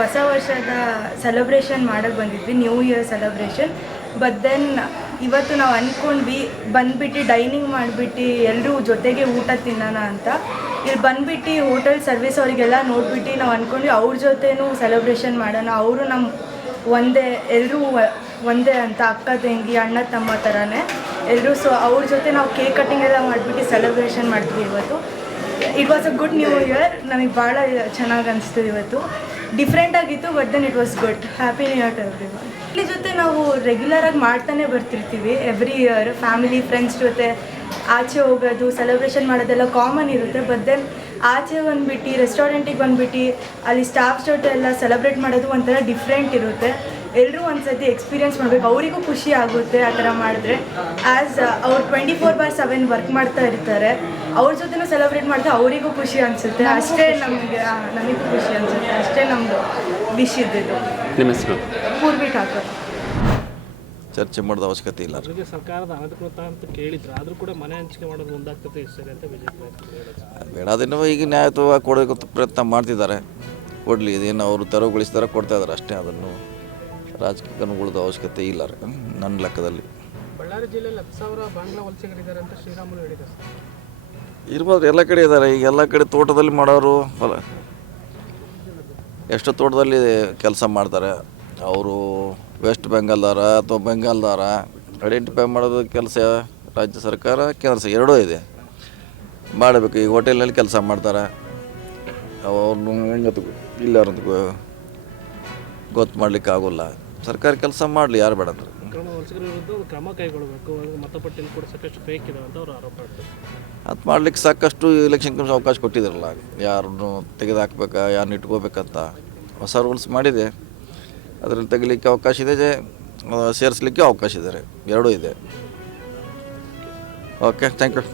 ಹೊಸ ವರ್ಷದ ಸೆಲೆಬ್ರೇಷನ್ ಮಾಡೋಕ್ಕೆ ಬಂದಿದ್ವಿ, new year celebration. But then ಇವತ್ತು ನಾವು ಅಂದ್ಕೊಂಡ್ವಿ ಬಂದುಬಿಟ್ಟು ಡೈನಿಂಗ್ ಮಾಡಿಬಿಟ್ಟು ಎಲ್ಲರೂ ಜೊತೆಗೆ ಊಟ ತಿನ್ನೋಣ ಅಂತ. ಇಲ್ಲಿ ಬಂದುಬಿಟ್ಟು ಹೋಟೆಲ್ ಸರ್ವಿಸ್ ಅವರಿಗೆಲ್ಲ ನೋಡಿಬಿಟ್ಟು ನಾವು ಅಂದ್ಕೊಂಡ್ವಿ ಅವ್ರ ಜೊತೆನೂ ಸೆಲೆಬ್ರೇಷನ್ ಮಾಡೋಣ. ಅವರು ನಮ್ಮ ಒಂದೇ, ಎಲ್ಲರೂ ಒಂದೇ ಅಂತ, ಅಕ್ಕ ತಂಗಿ ಅಣ್ಣ ತಮ್ಮ ಥರನೇ ಎಲ್ಲರೂ. ಸೊ ಅವ್ರ ಜೊತೆ ನಾವು ಕೇಕ್ ಕಟ್ಟಿಂಗ್ ಎಲ್ಲ ಮಾಡಿಬಿಟ್ಟು ಸೆಲೆಬ್ರೇಷನ್ ಮಾಡ್ತೀವಿ ಇವತ್ತು. It was a good new year. ನನಗೆ ಭಾಳ ಚೆನ್ನಾಗಿ ಅನಿಸ್ತು ಇವತ್ತು. ಡಿಫ್ರೆಂಟ್ ಆಗಿತ್ತು, but then it was good. Happy new year to everyone. ಇಲ್ಲಿ ಜೊತೆ ನಾವು ರೆಗ್ಯುಲರಾಗಿ ಮಾಡ್ತಾನೆ ಬರ್ತಿರ್ತೀವಿ. ಎವ್ರಿ ಇಯರ್ ಫ್ಯಾಮಿಲಿ ಫ್ರೆಂಡ್ಸ್ ಜೊತೆ ಆಚೆ ಹೋಗೋದು, ಸೆಲೆಬ್ರೇಷನ್ ಮಾಡೋದೆಲ್ಲ ಕಾಮನ್ ಇರುತ್ತೆ. ಬಟ್ ದೆನ್ ಆಚೆ ಬಂದುಬಿಟ್ಟು ರೆಸ್ಟೋರೆಂಟಿಗೆ ಬಂದುಬಿಟ್ಟು ಅಲ್ಲಿ ಸ್ಟಾಫ್ಸ್ ಜೊತೆ ಎಲ್ಲ ಸೆಲೆಬ್ರೇಟ್ ಮಾಡೋದು ಒಂಥರ ಡಿಫ್ರೆಂಟ್ ಇರುತ್ತೆ. ಎಲ್ಲರೂ ಒಂದು ಸತಿ ಎಕ್ಸ್ಪೀರಿಯೆನ್ಸ್ ಮಾಡಬೇಕು, ಅವರಿಗೂ ಖುಷಿ ಆಗುತ್ತೆ ಆ ಥರ ಮಾಡಿದ್ರೆ. ಆ್ಯಸ್ ಅವ್ರು 24/7 ವರ್ಕ್ ಮಾಡ್ತಾ ಇರ್ತಾರೆ, ಅವ್ರ ಜೊತೆನೂ ಸೆಲೆಬ್ರೇಟ್ ಮಾಡಿದ್ರೆ ಅವರಿಗೂ ಖುಷಿ ಅನಿಸುತ್ತೆ. ಅಷ್ಟೇ ನಮಗೂ ಖುಷಿ ಅನಿಸುತ್ತೆ. ಅಷ್ಟೇ ನಮ್ಮದು ವಿಶ್ ಇದ್ದಿದ್ದು. ನಿಮ್ಮ ಹೆಸರು? ಪೂರ್ವಿ ಠಾಕೂರ್. ಚರ್ಚೆ ಮಾಡೋದು ಅವಶ್ಯಕತೆ ಇಲ್ಲ. ಅವರಿಗೆ ಸರ್ಕಾರದ ಅನಧಿಕೃತ ಅಂತ ಕೇಳಿದ್ರು, ಆದರೂ ಕೂಡ ಮನೆ ಹಂಚಿಕೆ ಮಾಡೋದು ಮುಂದಾಗ್ತದೆ ಸರಿ ಅಂತ ಬಿಜೆಪಿ ಬೇಡ, ಅದನ್ನು ಈಗ ನ್ಯಾಯಯುತವಾಗಿ ಕೊಡೋಕೆ ಪ್ರಯತ್ನ ಮಾಡ್ತಿದ್ದಾರೆ. ಕೊಡಲಿ, ಇದೇನು ಅವರು ತೆರವುಗೊಳಿಸಿದಾರೆ, ಕೊಡ್ತಾ ಇದ್ದಾರೆ ಅಷ್ಟೇ. ಅದನ್ನು ರಾಜಕೀಯಕ್ಕೆ ಅನುಗುಣದ ಅವಶ್ಯಕತೆ ಇಲ್ಲ ನನ್ನ ಲೆಕ್ಕದಲ್ಲಿ. ಬಳ್ಳಾರಿ ಜಿಲ್ಲೆಯಲ್ಲಿ 10,000 ಬಾಂಗ್ಲಾ ವಲಸಿಗರಿದ್ದಾರೆ ಅಂತ ಶ್ರೀರಾಮುಲು ಹೇಳಿದ್ದಾರೆ. ಇರ್ಬೋದು, ಎಲ್ಲ ಕಡೆ ಇದ್ದಾರೆ. ಈಗ ಎಲ್ಲ ಕಡೆ ತೋಟದಲ್ಲಿ ಮಾಡೋರು ಎಷ್ಟು ತೋಟದಲ್ಲಿ ಕೆಲಸ ಮಾಡ್ತಾರೆ. ಅವರು ವೆಸ್ಟ್ ಬೆಂಗಾಲ್ದಾರ ಅಥವಾ ಬೆಂಗಾಲ್ದಾರ ಐಡೆಂಟಿಫೈ ಮಾಡೋದು ಕೆಲಸ ರಾಜ್ಯ ಸರ್ಕಾರ, ಕೇಂದ್ರ ಎರಡೂ ಇದೆ, ಮಾಡಬೇಕು. ಈಗ ಹೋಟೆಲ್ನಲ್ಲಿ ಕೆಲಸ ಮಾಡ್ತಾರೆ, ಅವ್ರನ್ನು ಹೆಂಗೆ ಇಲ್ಲಾರಂತ ಗೊತ್ತು ಮಾಡಲಿಕ್ಕೆ ಆಗೋಲ್ಲ. ಸರ್ಕಾರ ಕೆಲಸ ಮಾಡಲಿ, ಯಾರು ಬೇಡ ಅಂದ್ರೆ. ಅಕ್ರಮ ವಲಸಿಗರ ವಿರುದ್ಧ ಕ್ರಮ ಕೈಗೊಳ್ಳಬೇಕು. ಮತಪಟ್ಟಿಯಲ್ಲಿ ಕೂಡ ಸಾಕಷ್ಟು ಫೇಕ್ ಇದೆ ಅಂತ ಅವರು ಆರೋಪ ಮಾಡ್ತಾರೆ. ಅದು ಮಾಡ್ಲಿಕ್ಕೆ ಸಾಕಷ್ಟು ಎಲೆಕ್ಷನ್ ಕಮಿಷನ್ ಅವಕಾಶ ಕೊಟ್ಟಿದ್ದಾರಲ್ಲ, ಯಾರನ್ನು ತೆಗೆದುಹಾಕ್ಬೇಕಾ, ಯಾರನ್ನ ಇಟ್ಕೋಬೇಕಂತ ಹೊಸ ರೂಲ್ಸ್ ಮಾಡಿದೆ. ಅದರಲ್ಲಿ ತೆಗಿಲಿಕ್ಕೆ ಅವಕಾಶ ಇದೆ, ಸೇರಿಸಲಿಕ್ಕೆ ಅವಕಾಶ ಇದೆ, ಎರಡೂ ಇದೆ. Okay, thank you.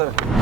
ಸರ್.